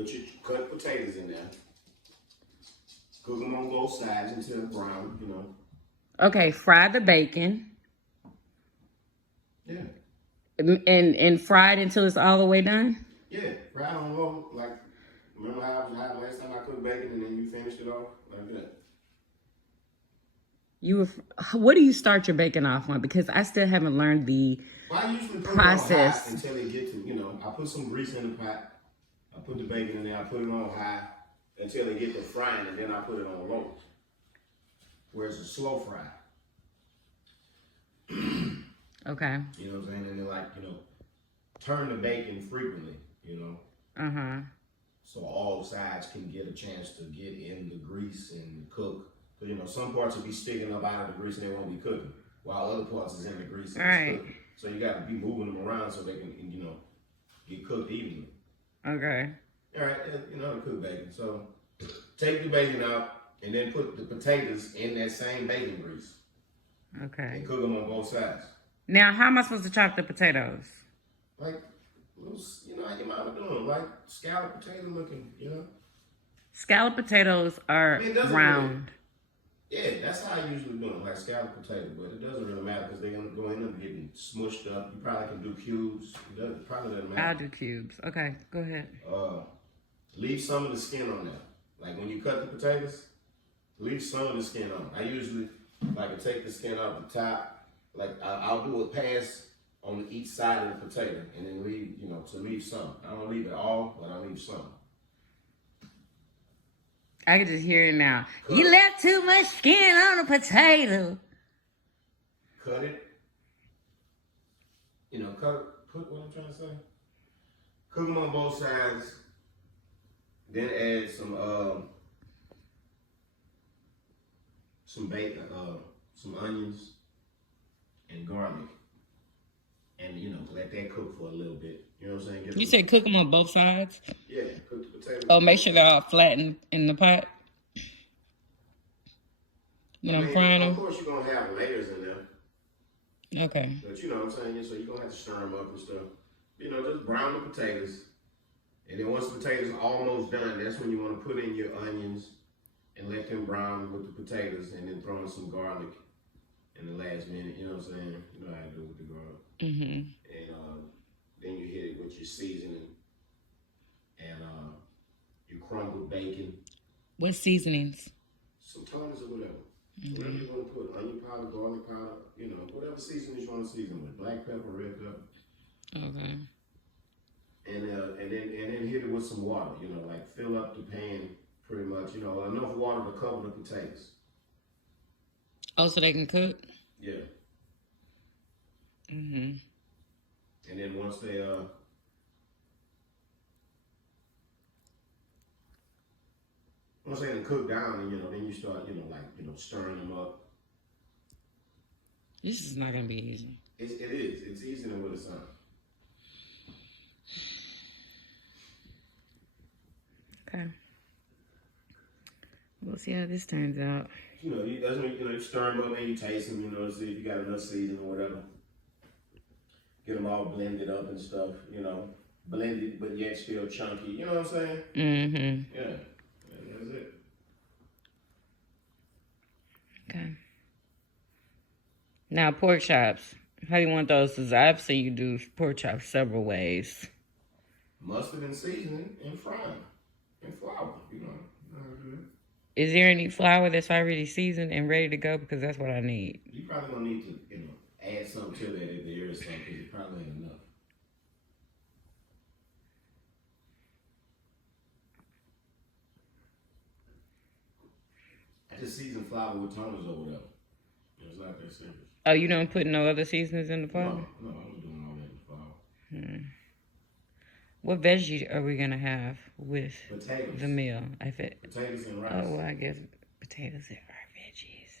Put your cut potatoes in there. Cook them on both sides until brown, you know. Okay, fry the bacon. Yeah. And fry it until it's all the way done? Yeah, fry it on low. Like, remember how it was hot last time I cooked bacon and then you finished it off? Like that. What do you start your bacon off on? Because I still haven't learned the Well, I usually put process. it on high until it gets to, you know, I put some grease in the pot. I put the bacon in there. I put it on high until it get to frying, and then I put it on low. Where it's a slow fry. Okay. You know what I'm saying? And then, like, you know, turn the bacon frequently, you know. Uh-huh. So all sides can get a chance to get in the grease and cook. So, you know, some parts will be sticking up out of the grease and they won't be cooking, while other parts is in the grease and it's cooking. So you got to be moving them around so they can, you know, get cooked evenly. Okay. All right, you know, cook bacon. So take the bacon out and then put the potatoes in that same bacon grease. Okay. And cook them on both sides. Now, how am I supposed to chop the potatoes? Like, you know how your mama doing, like scalloped potato looking, you know? Scalloped potatoes are round. Yeah, that's how I usually do them, like scalloped potato, but it doesn't really matter because they're going to end up getting smushed up. You probably can do cubes. It probably doesn't matter. I'll do cubes. Okay, go ahead. Leave some of the skin on there. Like when you cut the potatoes, leave some of the skin on. I usually like to take the skin off the top. Like I'll do a pass on each side of the potato and then leave, you know, to leave some. I don't leave it all, but I leave some. I can just hear it now. Cut. You left too much skin on a potato. Cut it. You know, put what I'm trying to say. Cook them on both sides. Then add some bacon, some onions, and garlic. And, you know, let that cook for a little bit. You know what I'm saying? You said cook them on both sides? Yeah, cook the potatoes. Oh, make sure they're all flattened in the pot? When I'm frying them? Of course, you're going to have layers in there. Okay. But you know what I'm saying? So you're going to have to stir them up and stuff. You know, just brown the potatoes. And then once the potatoes are almost done, that's when you want to put in your onions and let them brown with the potatoes and then throw in some garlic in the last minute. You know what I'm saying? You know how to do it with the garlic. Mm-hmm. And then you hit it with your seasoning and your crumbled bacon. What seasonings? Some tons or whatever. Mm-hmm. Whatever you want to put. Onion powder, garlic powder, you know, whatever seasonings you want to season with. Black pepper, red pepper. Okay. And then hit it with some water, you know, like fill up the pan pretty much, you know, enough water to cover the potatoes. Oh, so they can cook? Yeah. Mm-hmm. And then once they cook down, and you know, then you start, you know, like, you know, stirring them up. This is not gonna be easy. It is. It's easier than what it sounds. Okay. We'll see how this turns out. You know, that's when you stir them up and you taste them, you know, to see if you got enough seasoning or whatever. Get them all blended up and stuff, you know, blended but yet still chunky. You know what I'm saying? Mm-hmm. Yeah, that's it. Okay. Now pork chops. How do you want those? Because I've seen you do pork chops several ways. Mustard and seasoning and frying. And flour, you know how to do it. Is there any flour that's already seasoned and ready to go? Because that's what I need. You probably gonna need to, you know, add something to that if there is something, because it probably ain't enough. I just season flour with toners or whatever. It's not that simple. Oh, you don't put no other seasonings in the flour? No, I was doing all that in the flour. What veggie are we gonna have with potatoes. The meal? Potatoes and rice. Oh, well, I guess potatoes are veggies.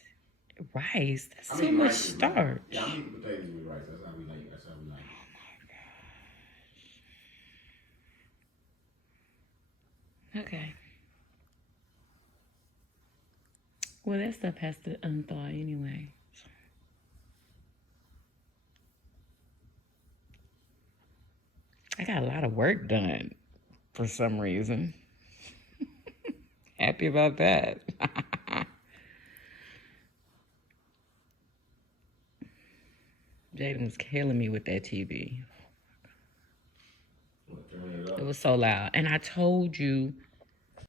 Rice? That's so rice much starch. Yeah, I'm eating potatoes with rice. That's how we like it. Oh my gosh. Okay. Well, that stuff has to unthaw anyway. I got a lot of work done. for some reason. Happy about that. Jaden was killing me with that TV. It was so loud. And I told you.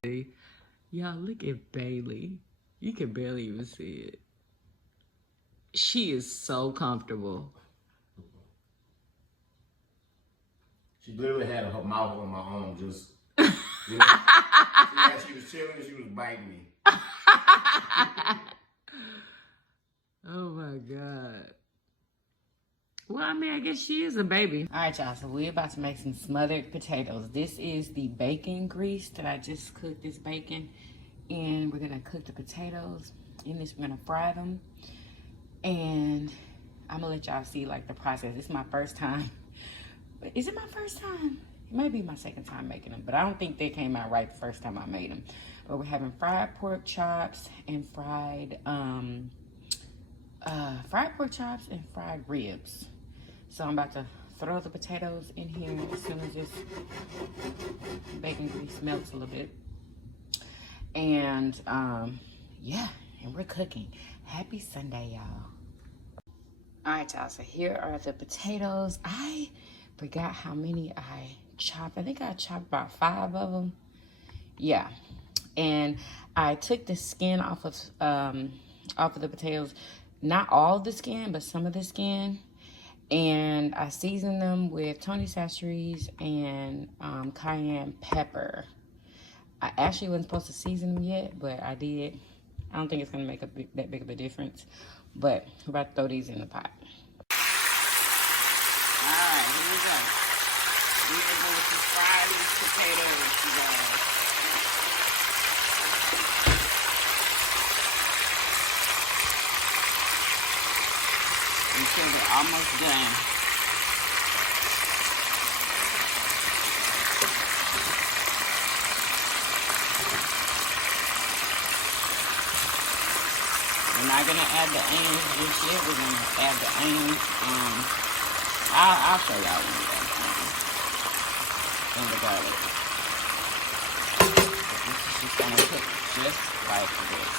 Y'all, look at Bailey. You can barely even see it. She is so comfortable. She literally had her mouth on my arm, just, she was chilling and she was biting me. Oh my God. Well, I mean, I guess she is a baby. All right, y'all, so we're about to make some smothered potatoes. This is the bacon grease that I just cooked this bacon. And we're gonna cook the potatoes. In this, we're gonna fry them. And I'm gonna let y'all see like the process. This is my first time. Is it my first time? It might be my second time making them, but I don't think they came out right the first time I made them. But we're having fried pork chops and fried pork chops and fried ribs. So I'm about to throw the potatoes in here as soon as this bacon grease melts a little bit. And yeah, and we're cooking. Happy Sunday, y'all. All right, y'all, so here are the potatoes. I forgot how many I chopped. I think I chopped about 5 of them. Yeah, and I took the skin off of the potatoes. Not all of the skin, but some of the skin. And I seasoned them with Tony Chachere's and cayenne pepper. I actually wasn't supposed to season them yet, but I did. I don't think it's gonna make that big of a difference. But we're about to throw these in the pot. Alright, here we go. We're going to fry these potatoes, you guys. Until they're almost done. We're not gonna add the onions just yet. We're gonna add the onions. I'll show y'all when we add and the garlic. This is just gonna cook just like this.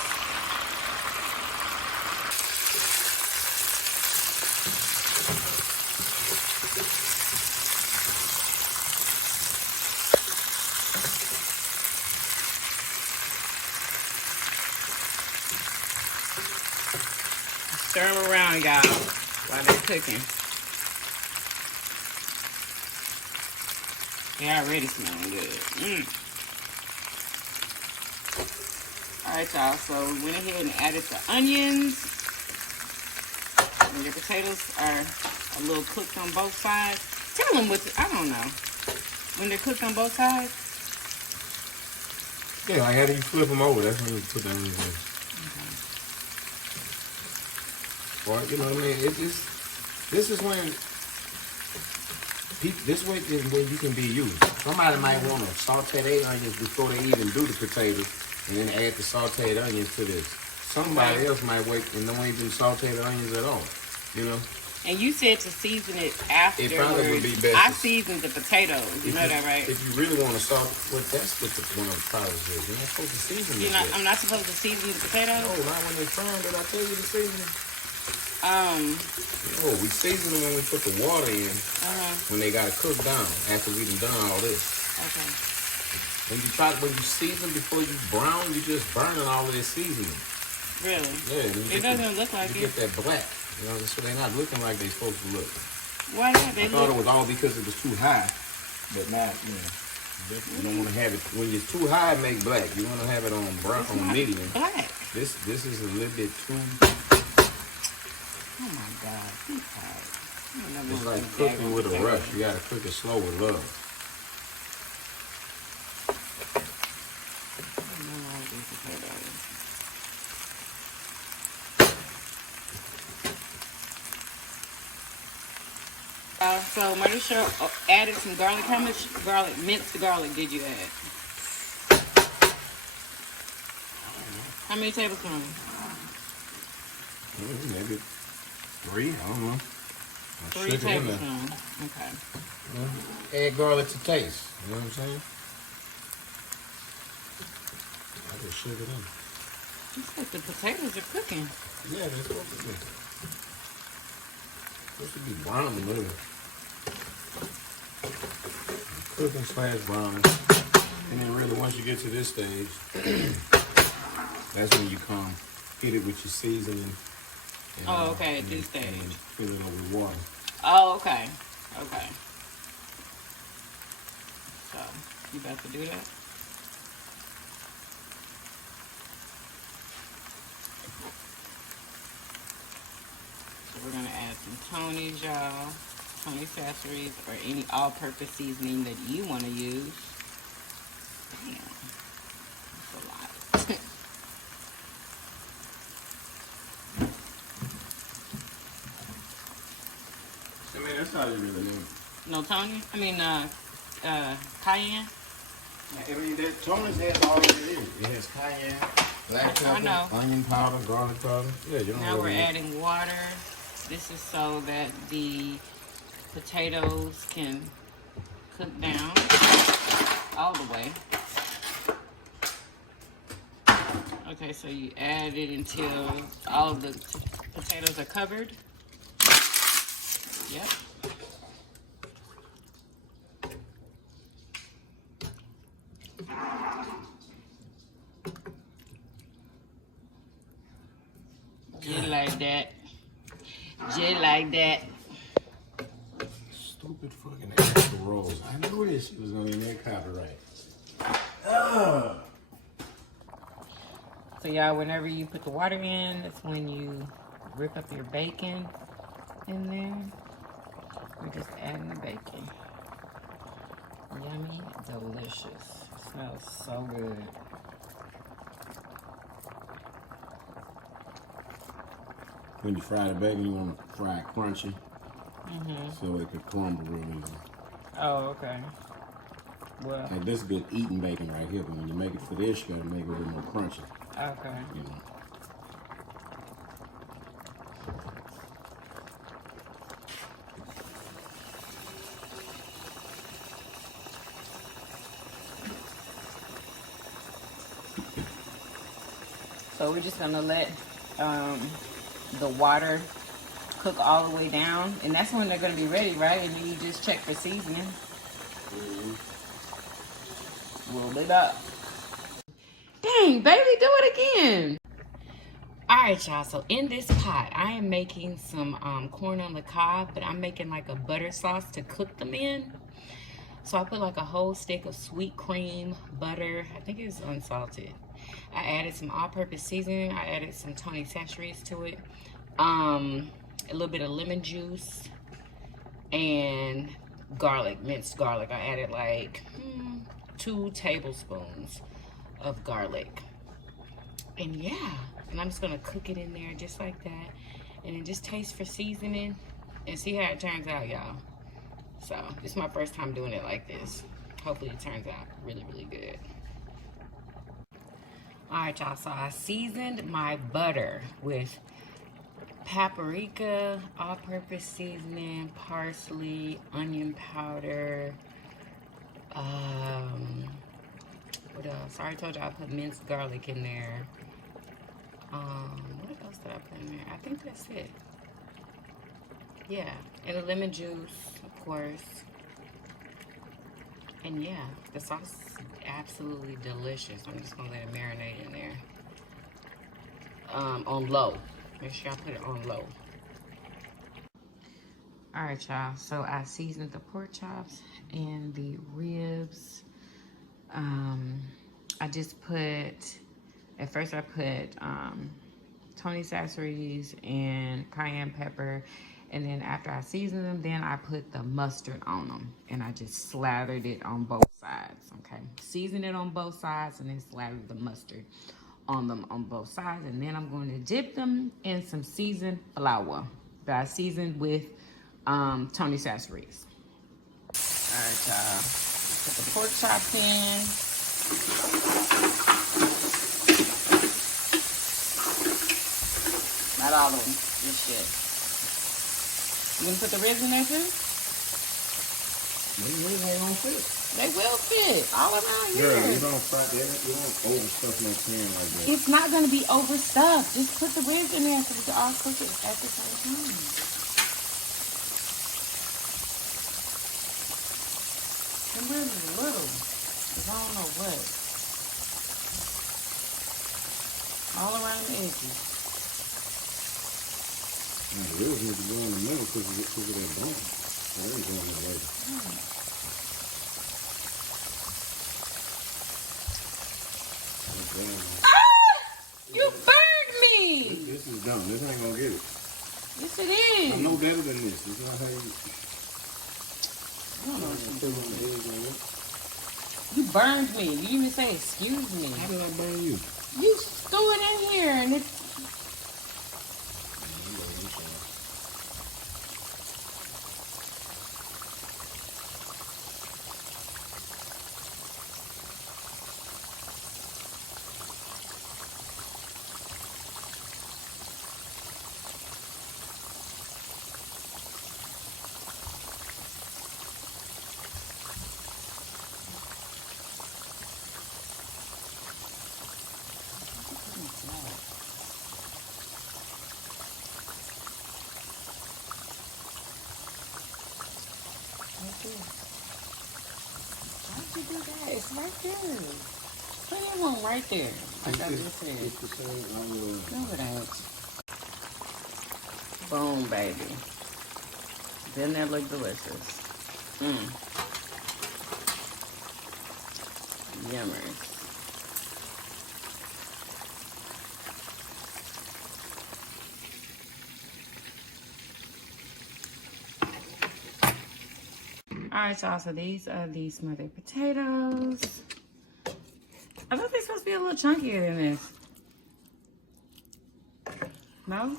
Stir them around, y'all, while they're cooking. They already smelling good. All right, y'all, so we went ahead and added the onions. And your potatoes are a little cooked on both sides. Tell them I don't know. When they're cooked on both sides? Yeah, like after you flip them over, that's when you put them in there. Or, you know what I mean? This is when you can be used. Somebody might want to saute their onions before they even do the potatoes and then add the sauteed onions to this. Somebody else might wait and don't even saute the onions at all, you know? And you said to season it after. It probably would be best. I seasoned the potatoes. You know that, right? If you really want to salt, well, that's what one of the problems is. You're not supposed to season it. I'm not supposed to season the potatoes? No, not when they're frying. Did I tell you to season them? No, we season them when we put the water in. When they gotta cook down after we done all this. Okay. When you season before you brown, you just burning all of this seasoning. Really? Yeah. It doesn't look like it. You get that black. You know, so they're not looking like they're supposed to look. Why not? I thought it was all because it was too high, but not, you know. You don't want to have it when it's too high. Make black. You want to have it on brown, on medium. Black. This is a little bit too. Oh my God! It's like cooking with a rush. You gotta cook it slow with love. So Marisha added some garlic. How much minced garlic did you add? How many tablespoons? Maybe 3, I don't know. 3 tablespoons. Okay. Add garlic to taste. You know what I'm saying? Just shake it in. Looks like the potatoes are cooking. Yeah, they're supposed to be. Supposed to be brown in the middle. Cooking slash browning. And then really once you get to this stage, that's when you come hit it with your seasoning. And, Oh, okay, at this stage. And fill it up with water. Oh, okay. Okay. So, you about to do that? So we're going to add some Tony's, y'all. Tony's accessories or any all-purpose seasoning that you want to use. Damn. That's a lot. I mean, that's all you really need. No Tony? I mean, cayenne? I mean, Tony's has all it is. It has cayenne, black pepper, onion powder, garlic powder. Yeah, you don't Now really we're adding water. This is so that the potatoes can cook down all the way. Okay, so you add it until all of the potatoes are covered. Yep. Just like that. Just like that. Stupid fucking extra rolls. I knew this shit was gonna be near copyright. So y'all, whenever you put the water in, that's when you rip up your bacon in there. We're just adding the bacon. Yummy, delicious. It smells so good. When you fry the bacon, you want to fry it crunchy. So it could crumble real easy. Oh, okay. Well, Like this is good eating bacon right here, but when you make it for this, you gotta make it a little more crunchy. okay. You know. So we're just gonna let the water cook all the way down, and that's when they're gonna be ready, right? And then you just check for seasoning. Roll it up. Dang, baby, do it again. All right, y'all. So in this pot, I am making some corn on the cob, but I'm making like a butter sauce to cook them in. So I put like a whole stick of sweet cream butter. I think it's unsalted. I added some all-purpose seasoning. I added some Tony Chachere's to it. A little bit of lemon juice and garlic, minced garlic. I added like 2 tablespoons of garlic. And yeah, and I'm just gonna cook it in there just like that. And then just taste for seasoning and see how it turns out, y'all. So this is my first time doing it like this. Hopefully it turns out really, really good. All right, y'all, so I seasoned my butter with paprika, all-purpose seasoning, parsley, onion powder. What else? I already told you I put minced garlic in there. What else did I put in there? I think that's it. Yeah, and the lemon juice, of course. And yeah, the sauce is absolutely delicious. I'm just gonna let it marinate in there. On low. Make sure I put it on low. All right, y'all. So I seasoned the pork chops and the ribs. I just put, at first I put Tony Chachere's and cayenne pepper. And then after I seasoned them, then I put the mustard on them. And I just slathered it on both sides, okay? Seasoned it on both sides and then slathered the mustard on them on both sides. And then I'm going to dip them in some seasoned flour that I seasoned with Tony Chachere's. All right, y'all. Put the pork chops in. Not all of them, just shit. You gonna put the ribs in there too? Maybe ain't gonna fit. They will fit all around here. Girl, you don't overstuff no pan like that. It's not going to be overstuffed. Just put the ribs in there so we can all cook it at the same time. Them ribs are little. Cause I don't know what. All around the edges. Now, the ribs need to go in the middle because of that bone. That ain't going that way. You burned me! This is dumb. This ain't gonna get it. Yes, it is. I know better than this. This is not how you. I don't know what you're doing. You burned me. You didn't even say excuse me. How did I burn you? You threw it in here and it's... Why'd you do that? It's right there. Put that one right there. Like I just said. It's the same. No, it ain't. Boom, baby. Didn't that look delicious? Yummy. Alright, y'all, so these are the smothered potatoes. I thought they were supposed to be a little chunkier than this. No?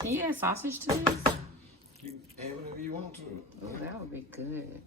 Can you add sausage to this? You add whatever you want to. Oh, that would be good.